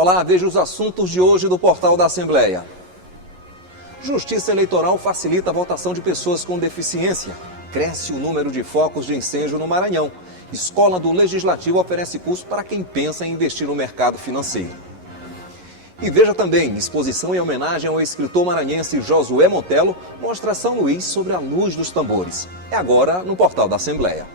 Olá, veja os assuntos de hoje do Portal da Assembleia. Justiça Eleitoral facilita a votação de pessoas com deficiência. Cresce o número de focos de incêndio no Maranhão. Escola do Legislativo oferece curso para quem pensa em investir no mercado financeiro. E veja também, exposição em homenagem ao escritor maranhense Josué Montello mostra São Luís sobre a luz dos tambores. É agora no Portal da Assembleia.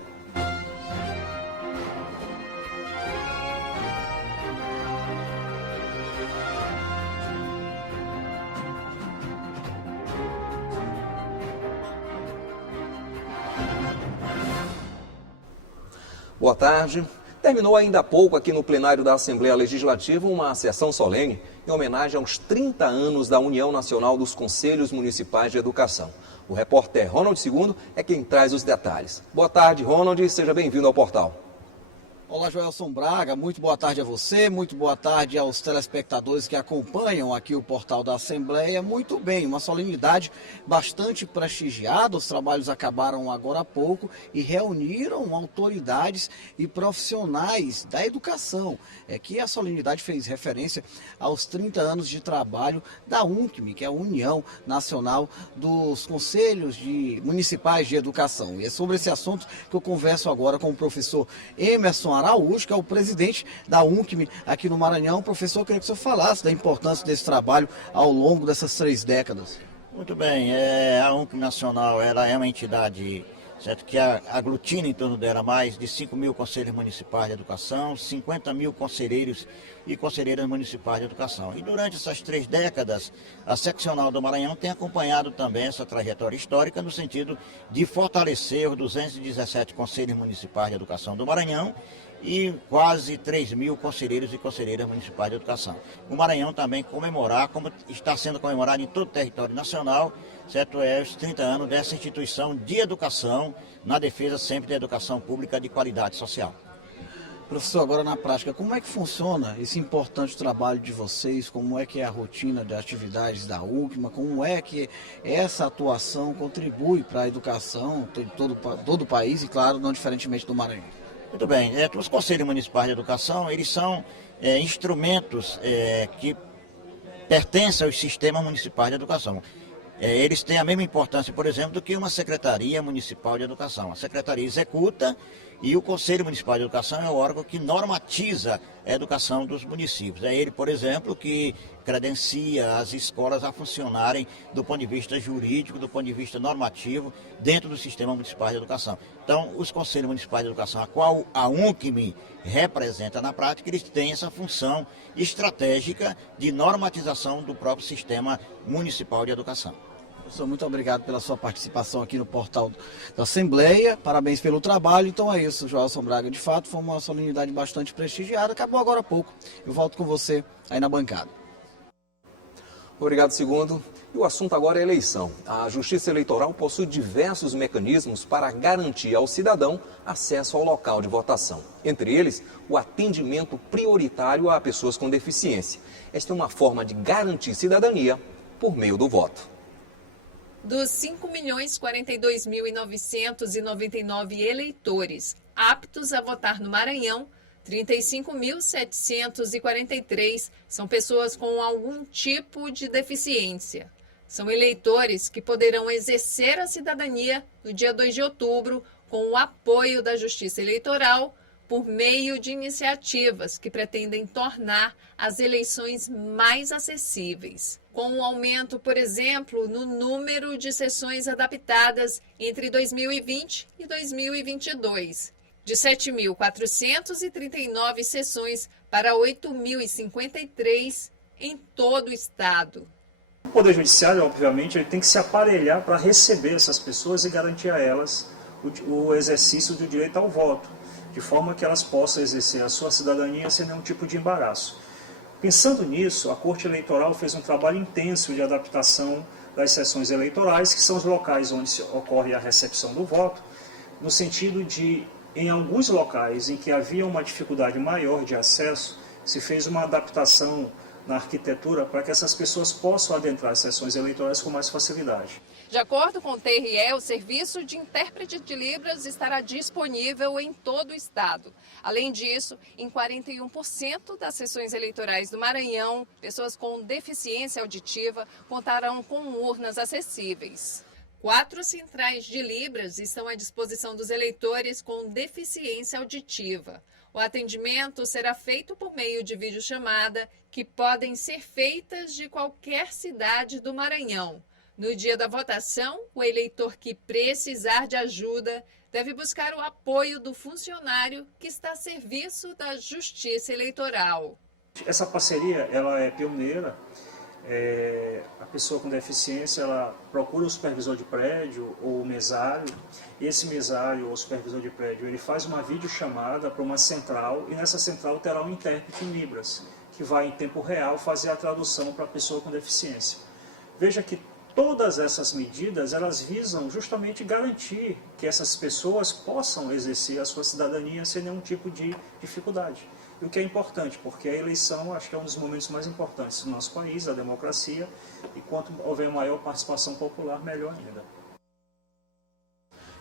Boa tarde. Terminou ainda há pouco aqui no plenário da Assembleia Legislativa uma sessão solene em homenagem aos 30 anos da União Nacional dos Conselhos Municipais de Educação. O repórter Ronald II é quem traz os detalhes. Boa tarde, Ronald, seja bem-vindo ao portal. Olá, Joelson Braga, muito boa tarde a você, muito boa tarde aos telespectadores que acompanham aqui o Portal da Assembleia. Muito bem, uma solenidade bastante prestigiada, os trabalhos acabaram agora há pouco e reuniram autoridades e profissionais da educação. É que a solenidade fez referência aos 30 anos de trabalho da UNCM, que é a União Nacional dos Conselhos Municipais de Educação. E é sobre esse assunto que eu converso agora com o professor Emerson Araújo, que é o presidente da UNCM aqui no Maranhão. Professor, eu queria que o senhor falasse da importância desse trabalho ao longo dessas 3 décadas. Muito bem, a UNCM Nacional ela é uma entidade, certo, que aglutina em torno dela mais de 5 mil conselhos municipais de educação, 50 mil conselheiros e conselheiras municipais de educação. E durante essas 3 décadas, a seccional do Maranhão tem acompanhado também essa trajetória histórica no sentido de fortalecer os 217 conselhos municipais de educação do Maranhão e quase 3 mil conselheiros e conselheiras municipais de educação. O Maranhão também comemorar, como está sendo comemorado em todo o território nacional, certo, os 30 anos dessa instituição de educação, na defesa sempre da educação pública de qualidade social. Professor, agora na prática, como é que funciona esse importante trabalho de vocês? Como é que é a rotina de atividades da UNCM? Como é que essa atuação contribui para a educação de todo o país e, claro, não diferentemente do Maranhão? Muito bem, os Conselhos Municipais de Educação, eles são instrumentos que pertencem aos sistemas municipais de educação. Eles têm a mesma importância, por exemplo, do que uma Secretaria Municipal de Educação. A Secretaria executa e o Conselho Municipal de Educação é o órgão que normatiza a educação dos municípios. É ele, por exemplo, que credencia as escolas a funcionarem do ponto de vista jurídico, do ponto de vista normativo, dentro do sistema municipal de educação. Então, os Conselhos Municipais de Educação, a qual a UNCM representa na prática, eles têm essa função estratégica de normatização do próprio sistema municipal de educação. Professor, muito obrigado pela sua participação aqui no Portal da Assembleia, parabéns pelo trabalho. Então é isso, Joelson Braga, de fato foi uma solenidade bastante prestigiada, acabou agora há pouco. Eu volto com você aí na bancada. Obrigado, segundo. E o assunto agora é eleição. A Justiça Eleitoral possui diversos mecanismos para garantir ao cidadão acesso ao local de votação. Entre eles, o atendimento prioritário a pessoas com deficiência. Esta é uma forma de garantir cidadania por meio do voto. Dos 5.042.999 eleitores aptos a votar no Maranhão, 35.743 são pessoas com algum tipo de deficiência. São eleitores que poderão exercer a cidadania no dia 2 de outubro com o apoio da Justiça Eleitoral por meio de iniciativas que pretendem tornar as eleições mais acessíveis. Com um aumento, por exemplo, no número de sessões adaptadas entre 2020 e 2022, de 7.439 sessões para 8.053 em todo o estado. O Poder Judiciário, obviamente, ele tem que se aparelhar para receber essas pessoas e garantir a elas o exercício do direito ao voto, de forma que elas possam exercer a sua cidadania sem nenhum tipo de embaraço. Pensando nisso, a Corte Eleitoral fez um trabalho intenso de adaptação das sessões eleitorais, que são os locais onde ocorre a recepção do voto, no sentido de, em alguns locais em que havia uma dificuldade maior de acesso, se fez uma adaptação na arquitetura para que essas pessoas possam adentrar as sessões eleitorais com mais facilidade. De acordo com o TRE, o serviço de intérprete de Libras estará disponível em todo o estado. Além disso, em 41% das sessões eleitorais do Maranhão, pessoas com deficiência auditiva contarão com urnas acessíveis. 4 centrais de Libras estão à disposição dos eleitores com deficiência auditiva. O atendimento será feito por meio de videochamada, que podem ser feitas de qualquer cidade do Maranhão. No dia da votação, o eleitor que precisar de ajuda deve buscar o apoio do funcionário que está a serviço da Justiça Eleitoral. Essa parceria ela é pioneira. A pessoa com deficiência ela procura o supervisor de prédio ou o mesário. Esse mesário ou supervisor de prédio ele faz uma videochamada para uma central e nessa central terá um intérprete em Libras que vai em tempo real fazer a tradução para a pessoa com deficiência. Veja que todas essas medidas elas visam justamente garantir que essas pessoas possam exercer a sua cidadania sem nenhum tipo de dificuldade. E o que é importante, porque a eleição acho que é um dos momentos mais importantes do nosso país, da democracia, e quanto houver maior participação popular, melhor ainda.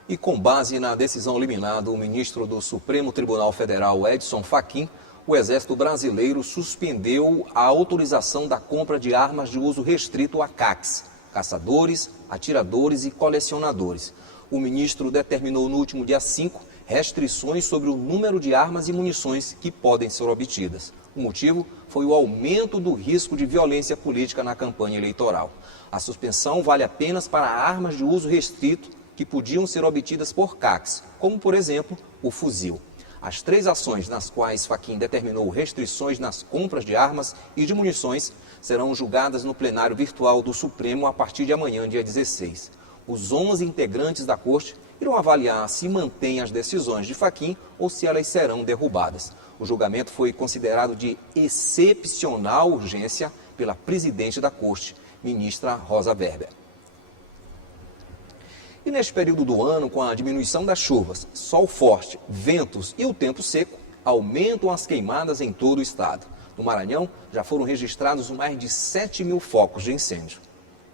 E com base na decisão liminar do ministro do Supremo Tribunal Federal, Edson Fachin, o Exército Brasileiro suspendeu a autorização da compra de armas de uso restrito a CACs, caçadores, atiradores e colecionadores. O ministro determinou no último dia 5 restrições sobre o número de armas e munições que podem ser obtidas. O motivo foi o aumento do risco de violência política na campanha eleitoral. A suspensão vale apenas para armas de uso restrito que podiam ser obtidas por CACs, como, por exemplo, o fuzil. As 3 ações nas quais Fachin determinou restrições nas compras de armas e de munições serão julgadas no plenário virtual do Supremo a partir de amanhã, dia 16. Os 11 integrantes da Corte irão avaliar se mantêm as decisões de Fachin ou se elas serão derrubadas. O julgamento foi considerado de excepcional urgência pela presidente da Corte, ministra Rosa Weber. E neste período do ano, com a diminuição das chuvas, sol forte, ventos e o tempo seco, aumentam as queimadas em todo o estado. No Maranhão, já foram registrados mais de 7.000 focos de incêndio.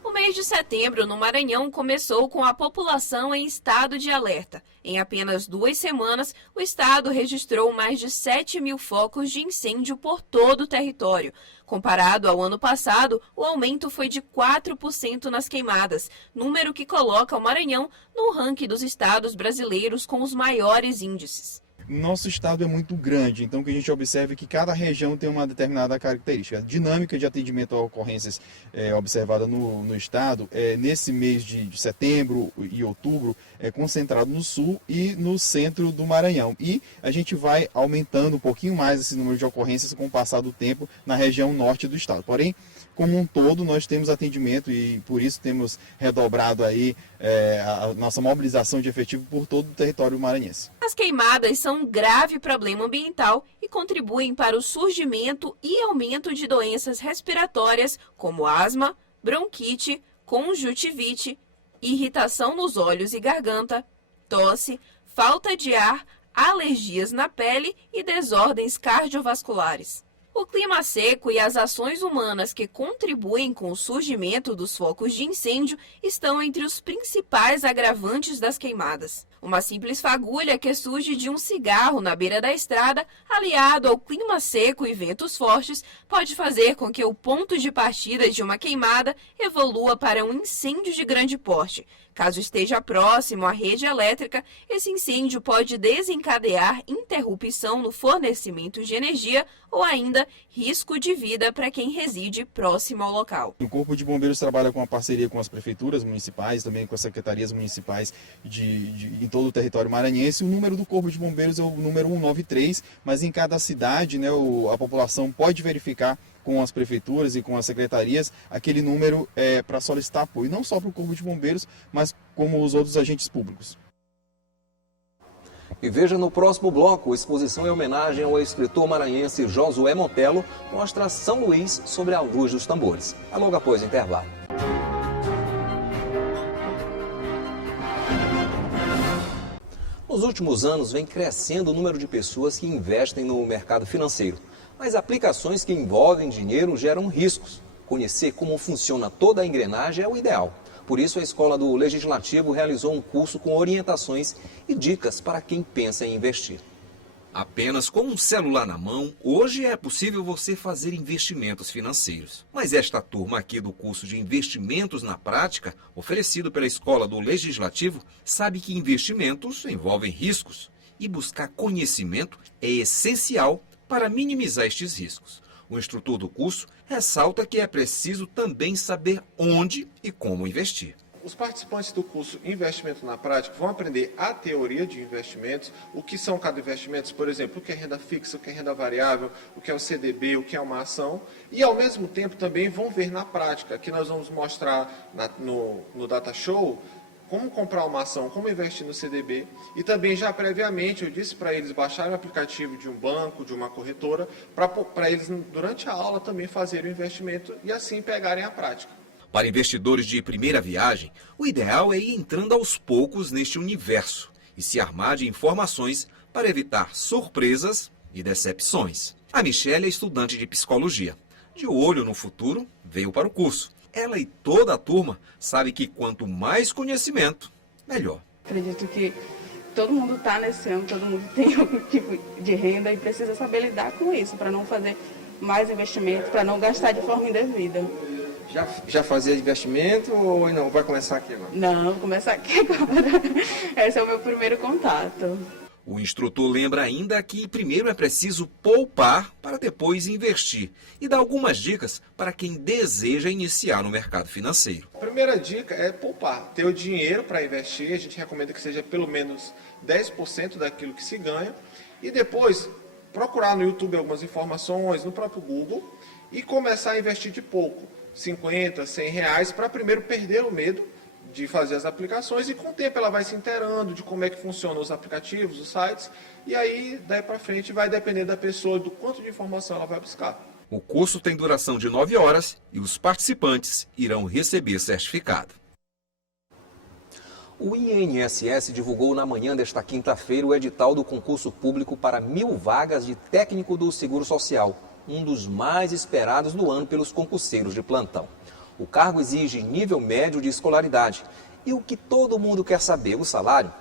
O mês de setembro no Maranhão começou com a população em estado de alerta. Em apenas 2 semanas, o estado registrou mais de 7.000 focos de incêndio por todo o território. Comparado ao ano passado, o aumento foi de 4% nas queimadas, número que coloca o Maranhão no ranking dos estados brasileiros com os maiores índices. Nosso estado é muito grande, então que a gente observa que cada região tem uma determinada característica. A dinâmica de atendimento a ocorrências observada no estado, nesse mês de setembro e outubro, é concentrado no sul e no centro do Maranhão. E a gente vai aumentando um pouquinho mais esse número de ocorrências com o passar do tempo na região norte do estado. Porém, como um todo, nós temos atendimento e por isso temos redobrado aí a nossa mobilização de efetivo por todo o território maranhense. As queimadas são um grave problema ambiental e contribuem para o surgimento e aumento de doenças respiratórias como asma, bronquite, conjuntivite, irritação nos olhos e garganta, tosse, falta de ar, alergias na pele e desordens cardiovasculares. O clima seco e as ações humanas que contribuem com o surgimento dos focos de incêndio estão entre os principais agravantes das queimadas. Uma simples fagulha que surge de um cigarro na beira da estrada, aliado ao clima seco e ventos fortes, pode fazer com que o ponto de partida de uma queimada evolua para um incêndio de grande porte. Caso esteja próximo à rede elétrica, esse incêndio pode desencadear interrupção no fornecimento de energia ou ainda risco de vida para quem reside próximo ao local. O Corpo de Bombeiros trabalha com a parceria com as prefeituras municipais, também com as secretarias municipais em todo o território maranhense. O número do Corpo de Bombeiros é o número 193, mas em cada cidade, a população pode verificar com as prefeituras e com as secretarias aquele número para solicitar apoio, não só para o Corpo de Bombeiros, mas como os outros agentes públicos. E veja no próximo bloco, a exposição em homenagem ao escritor maranhense Josué Montello mostra São Luís sobre a luz dos tambores. Logo após o intervalo. Nos últimos anos, vem crescendo o número de pessoas que investem no mercado financeiro. Mas aplicações que envolvem dinheiro geram riscos. Conhecer como funciona toda a engrenagem é o ideal. Por isso, a Escola do Legislativo realizou um curso com orientações e dicas para quem pensa em investir. Apenas com um celular na mão, hoje é possível você fazer investimentos financeiros. Mas esta turma aqui do curso de Investimentos na Prática, oferecido pela Escola do Legislativo, sabe que investimentos envolvem riscos e buscar conhecimento é essencial para minimizar estes riscos. O instrutor do curso ressalta que é preciso também saber onde e como investir. Os participantes do curso Investimento na Prática vão aprender a teoria de investimentos, o que são cada investimento, por exemplo, o que é renda fixa, o que é renda variável, o que é o CDB, o que é uma ação, e ao mesmo tempo também vão ver na prática. Aqui nós vamos mostrar no Data Show como comprar uma ação, como investir no CDB, e também já previamente eu disse para eles baixarem o aplicativo de um banco, de uma corretora, para eles durante a aula também fazerem o investimento e assim pegarem a prática. Para investidores de primeira viagem, o ideal é ir entrando aos poucos neste universo e se armar de informações para evitar surpresas e decepções. A Michelle é estudante de psicologia. De olho no futuro, veio para o curso. Ela e toda a turma sabe que quanto mais conhecimento, melhor. Acredito que todo mundo está nesse ano, todo mundo tem algum tipo de renda e precisa saber lidar com isso, para não fazer mais investimento, para não gastar de forma indevida. Já fazia investimento ou não? Vai começar aqui agora? Não, vou começar aqui agora. Esse é o meu primeiro contato. O instrutor lembra ainda que primeiro é preciso poupar para depois investir e dá algumas dicas para quem deseja iniciar no mercado financeiro. A primeira dica é poupar, ter o dinheiro para investir, a gente recomenda que seja pelo menos 10% daquilo que se ganha e depois procurar no YouTube algumas informações, no próprio Google e começar a investir de pouco, 50, 100 reais, para primeiro perder o medo de fazer as aplicações e com o tempo ela vai se inteirando de como é que funcionam os aplicativos, os sites, e aí daí para frente vai depender da pessoa, do quanto de informação ela vai buscar. O curso tem duração de 9 horas e os participantes irão receber certificado. O INSS divulgou na manhã desta quinta-feira o edital do concurso público para 1.000 vagas de técnico do Seguro Social, um dos mais esperados do ano pelos concurseiros de plantão. O cargo exige nível médio de escolaridade. E o que todo mundo quer saber, o salário,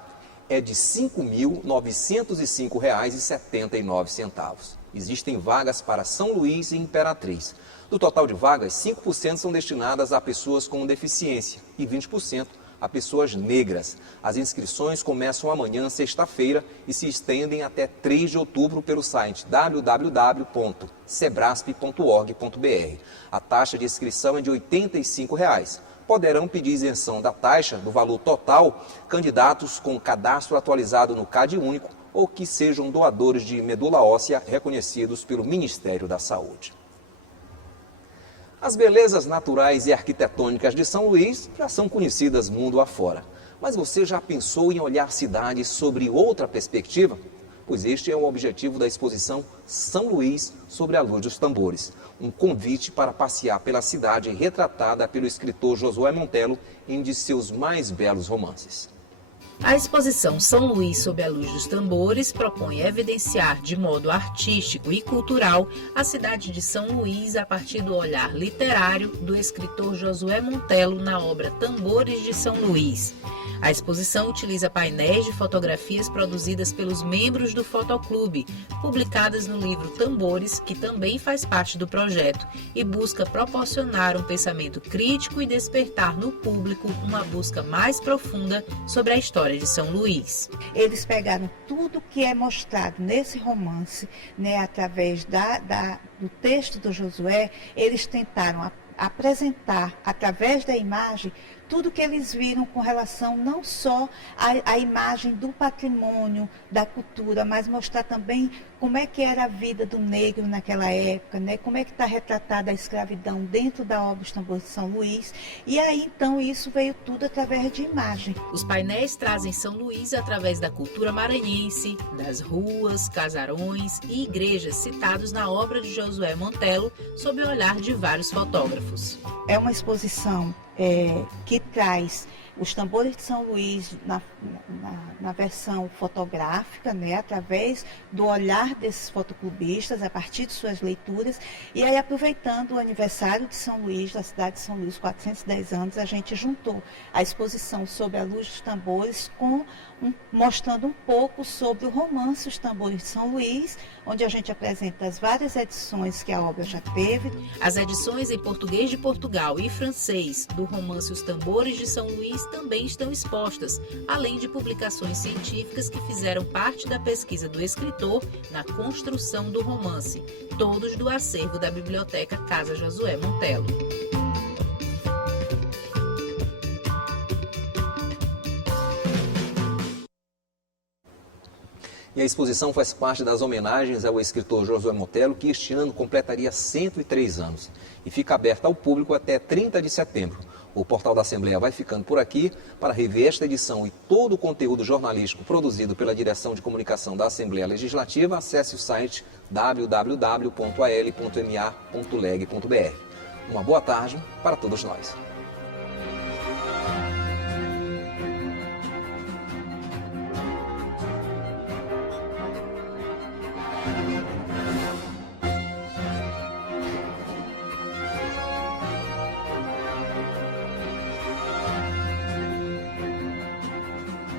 é de R$ 5.905,79. Existem vagas para São Luís e Imperatriz. Do total de vagas, 5% são destinadas a pessoas com deficiência e 20% a pessoas negras. As inscrições começam amanhã, sexta-feira, e se estendem até 3 de outubro pelo site www.sebrasp.org.br. A taxa de inscrição é de R$ 85. Poderão pedir isenção da taxa do valor total candidatos com cadastro atualizado no CAD único ou que sejam doadores de medula óssea reconhecidos pelo Ministério da Saúde. As belezas naturais e arquitetônicas de São Luís já são conhecidas mundo afora. Mas você já pensou em olhar cidades sobre outra perspectiva? Pois este é o objetivo da exposição São Luís sobre a Luz dos Tambores. Um convite para passear pela cidade retratada pelo escritor Josué Montello em um de seus mais belos romances. A exposição São Luís sob a Luz dos Tambores propõe evidenciar de modo artístico e cultural a cidade de São Luís a partir do olhar literário do escritor Josué Montello na obra Tambores de São Luís. A exposição utiliza painéis de fotografias produzidas pelos membros do Fotoclube, publicadas no livro Tambores, que também faz parte do projeto, e busca proporcionar um pensamento crítico e despertar no público uma busca mais profunda sobre a história de São Luís. Eles pegaram tudo que é mostrado nesse romance, né, através do texto do Josué, eles tentaram apresentar, através da imagem, tudo que eles viram com relação não só à imagem do patrimônio, da cultura, mas mostrar também como é que era a vida do negro naquela época, né? Como é que está retratada a escravidão dentro da obra Os Tambores de São Luís. E aí, então, isso veio tudo através de imagem. Os painéis trazem São Luís através da cultura maranhense, das ruas, casarões e igrejas citados na obra de Josué Montello, sob o olhar de vários fotógrafos. É uma exposição que traz os tambores de São Luís na versão fotográfica, né, através do olhar desses fotoclubistas, a partir de suas leituras. E aí, aproveitando o aniversário de São Luís, da cidade de São Luís, 410 anos, a gente juntou a exposição Sob a Luz dos Tambores mostrando um pouco sobre o romance Os Tambores de São Luís, onde a gente apresenta as várias edições que a obra já teve. As edições em português de Portugal e francês do romance Os Tambores de São Luís também estão expostas, além de publicações científicas que fizeram parte da pesquisa do escritor na construção do romance, todos do acervo da Biblioteca Casa Josué Montelo. E a exposição faz parte das homenagens ao escritor Josué Montelo, que este ano completaria 103 anos. E fica aberta ao público até 30 de setembro. O Portal da Assembleia vai ficando por aqui. Para rever esta edição e todo o conteúdo jornalístico produzido pela Direção de Comunicação da Assembleia Legislativa, acesse o site www.al.ma.leg.br. Uma boa tarde para todos nós.